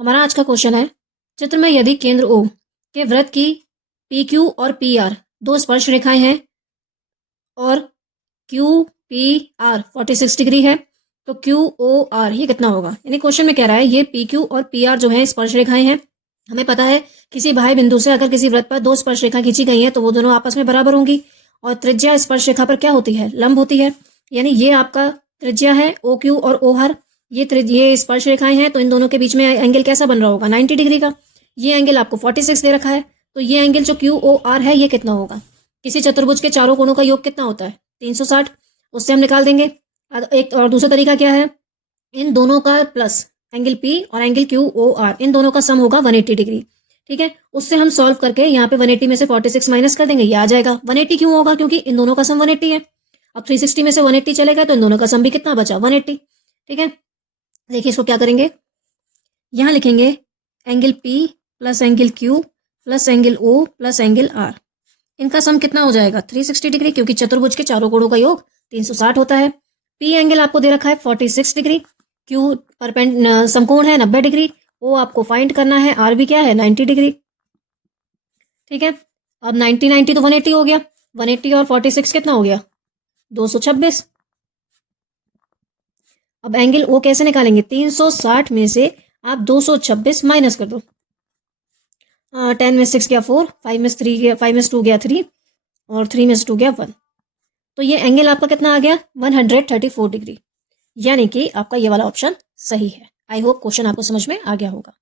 हमारा आज का क्वेश्चन है, चित्र में यदि केंद्र O के वृत्त की PQ और PR दो स्पर्श रेखाएं हैं और QPR 46 डिग्री है, तो QOR ये कितना होगा। यानी क्वेश्चन में कह रहा है ये PQ और PR जो है स्पर्श रेखाएं हैं। हमें पता है किसी बाह्य बिंदु से अगर किसी वृत्त पर दो स्पर्श रेखा खींची गई है तो वो दोनों आपस में बराबर होंगी और त्रिज्या स्पर्श रेखा पर क्या होती है, लंब होती है। यानी ये आपका त्रिज्या है OQ और OR, ये स्पर्श रेखाएं हैं, तो इन दोनों के बीच में एंगल कैसा बन रहा होगा, 90 डिग्री का। ये एंगल आपको 46 दे रखा है, तो ये एंगल जो QOR है ये कितना होगा। किसी चतुर्भुज के चारों कोणों का योग कितना होता है, 360, उससे हम निकाल देंगे। एक और दूसरा तरीका क्या है, इन दोनों का प्लस एंगल P और एंगल QOR इन दोनों का सम होगा 180 डिग्री। ठीक है, उससे हम सॉल्व करके यहाँ पे 180 में से 46 माइनस कर देंगे, ये आ जाएगा। 180 क्यों होगा, क्योंकि इन दोनों का सम 180 है। अब 360 में से 180 चलेगा तो इन दोनों का सम भी कितना बचा, 180। ठीक है, देखिए इसको क्या करेंगे, यहां लिखेंगे angle P plus angle Q plus angle O plus angle R, इनका सम कितना हो जाएगा 360 डिग्री, क्योंकि चतुर्भुज के चारों कोणों का योग 360 होता है। P एंगल आपको दे रखा है 46 डिग्री, Q समकोण है 90 डिग्री, O आपको फाइंड करना है, R भी क्या है 90 डिग्री। ठीक है, अब 90 90 तो 180 हो गया, 180 और 46 कितना हो गया 226। अब एंगल O कैसे निकालेंगे, 360 में से आप 226 माइनस कर दो। 10 में 6 गया 4, 5 में 3 गया, 5 में 2 गया 3 और 3 में 2 गया 1, तो ये एंगल आपका कितना आ गया 134 डिग्री। यानी कि आपका ये वाला ऑप्शन सही है। आई होप क्वेश्चन आपको समझ में आ गया होगा।